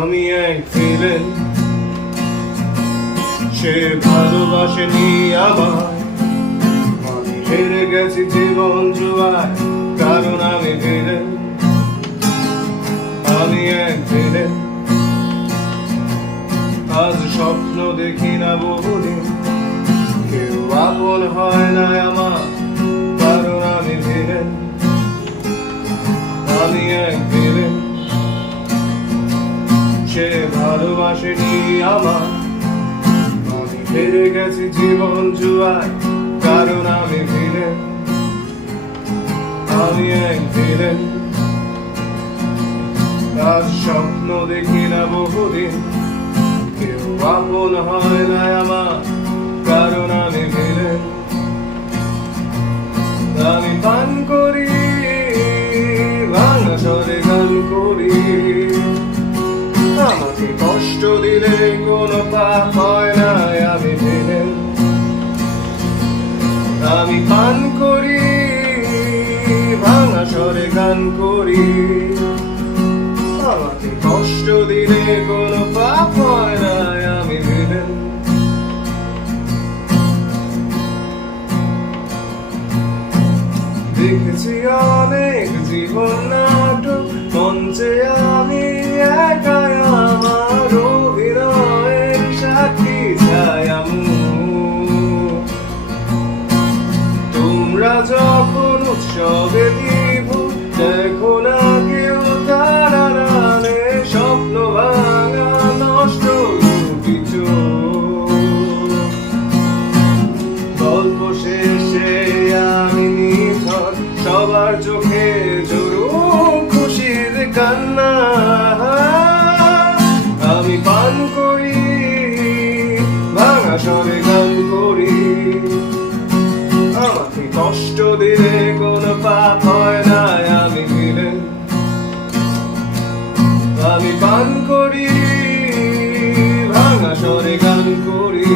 আমি এক ভিলেন, সে ভালোবাসেনি আমায়। আমি হেরে গেছি জীবন জুয়ায়, কারণ আমি ভিলেন। আমি এক ভিলেন, আজ স্বপ্ন দেখি না বহুদিন, কেউ আপন হয় না আমার, কারণ আমি ভিলেন। আমি এক ভিলেন, সে ভালোবাসেনি আমার। আমি হেরে গেছি জীবন জুয়ায়, কারণ আমি ভিলেন। আমি এক ভিলেন, আজ স্বপ্ন দেখি না বহুদিন, কেউ আপন হয় না আমার, কারণ আমি ভিলেন। আমি পান করি, ভাঙা স্বরে গান করি, আমাকে কষ্ট দিলে কোনো পাপ হয় না, আমি ভিলেন। আমি পান করি, ভাঙা স্বরে গান করি, আমাকে কষ্ট দিলে কোনো পাপ হয় না, আমি ভিলেন। দেখেছি অনেক জীবন নাটক, মঞ্চে আমি একাই আমার অভিনয়ের সাক্ষী ছায়ামু। তোমরা যখন উৎসবে বিভোর, দেখো না কেউ তারা রানে, স্বপ্ন ভাঙা নষ্ট দুটি চোখ। গল্প শেষে আমি নিথর, সবার চোখে জোরুম খুশির কান্না। আমি পান করি, ভাঙা স্বরে গান করি, আমাকে কষ্ট দিলে কোনো পাপ হয় না, আমি ভিলেন। আমি পান করি, ভাঙা স্বরে গান করি,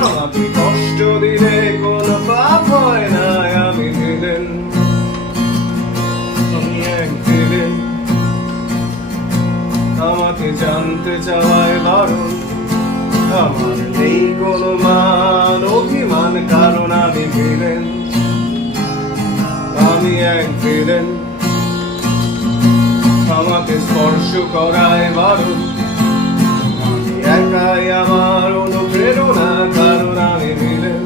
আমাকে কষ্ট দিলে কোনো পাপ হয় না, আমি ভিলেন। আমি এক ভিলেন, আমাকে জানতে চাওয়ায় বারণ, আমার নেই কোনো মান অভিমান, কারণ আমি ভিলেন। আমি এক ভিলেন, আমাকে স্পর্শ করায় বারণ, আমি একাই আমার অনুপ্রেরণা, কারণ আমি ভিলেন।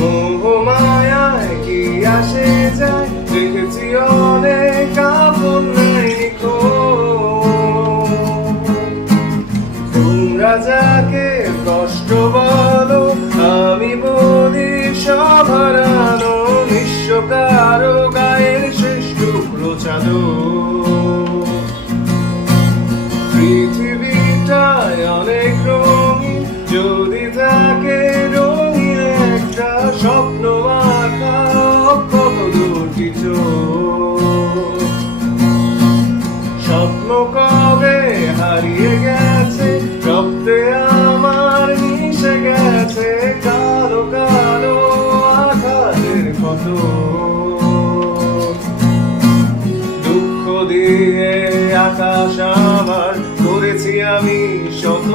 মোহমায়ায় কি আসে যায়, দেখেছি অনেক আপন নাই নিখোঁজ। তোমরা যাকে কষ্ট বলো, আমি বলি সব হারানো, নিঃস্ব কারো গায়ের শেষ টুকরো চাদর। পৃথিবীটায় অনেক রঙিন, যদি থাকে রঙিন একটা স্বপ্ন আঁকা, কত দুটি চোখ। স্বপ্ন কবে হারিয়ে গেছে, রক্তে আমার মিশে গেছে, কালো কালো আঘাতের কত। দুঃখ দিয়ে আকাশ আমার করেছি আমি শত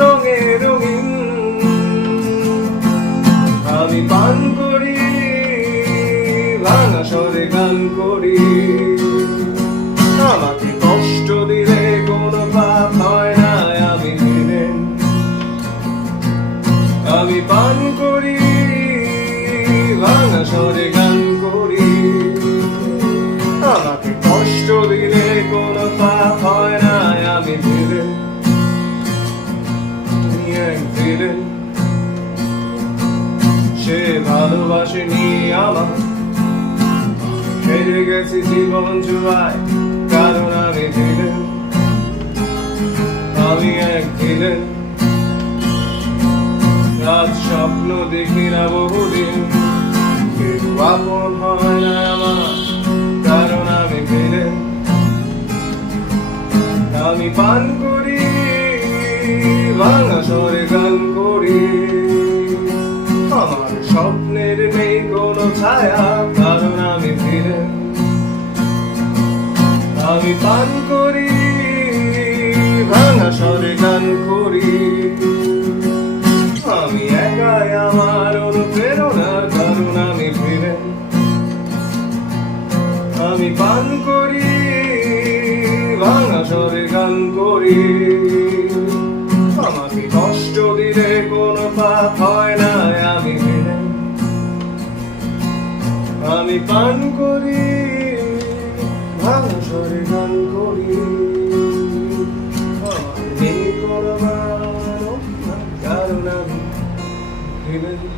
রঙে রঙিন। আমি পান করি, ভাঙা স্বরে গান করি, আমাকে কষ্ট দিলে কোনো পাপ হয় না, আমি ভিলেন। আমি পান করি, ভাঙা স্বরে গান করি, আমাকে কষ্ট দিলে কোনো পাপ হয় না, আমি ভিলেন। তুমি এক ভিলেন, সে ভালোবাসেনি আমার। হেরে গেছি জীবন জুয়ায়, কারণ আমি ভিলেন। আমি এক ভিলেন, আজ স্বপ্ন দেখি না বহুদিন, কেউ আপন হয় না আমার। পান করি ভাঙা স্বরে গান করি আমার স্বপ্নের নেই কোনো ছায়া কারণ আমি ফিরে আমি পান করি ভাঙা স্বরে গান করি আমি একাই আমার অনুপ্রেরণা কারণ আমি ফিরে আমি পান করি ভাঙা স্বরে গান করি আমাকে কষ্ট দিলে কোনো পাপ হয় না আমি ফিরে আমি পান করি ভাঙা স্বরে গান করি আমার নেই কোনো কারণ আমি ফিরে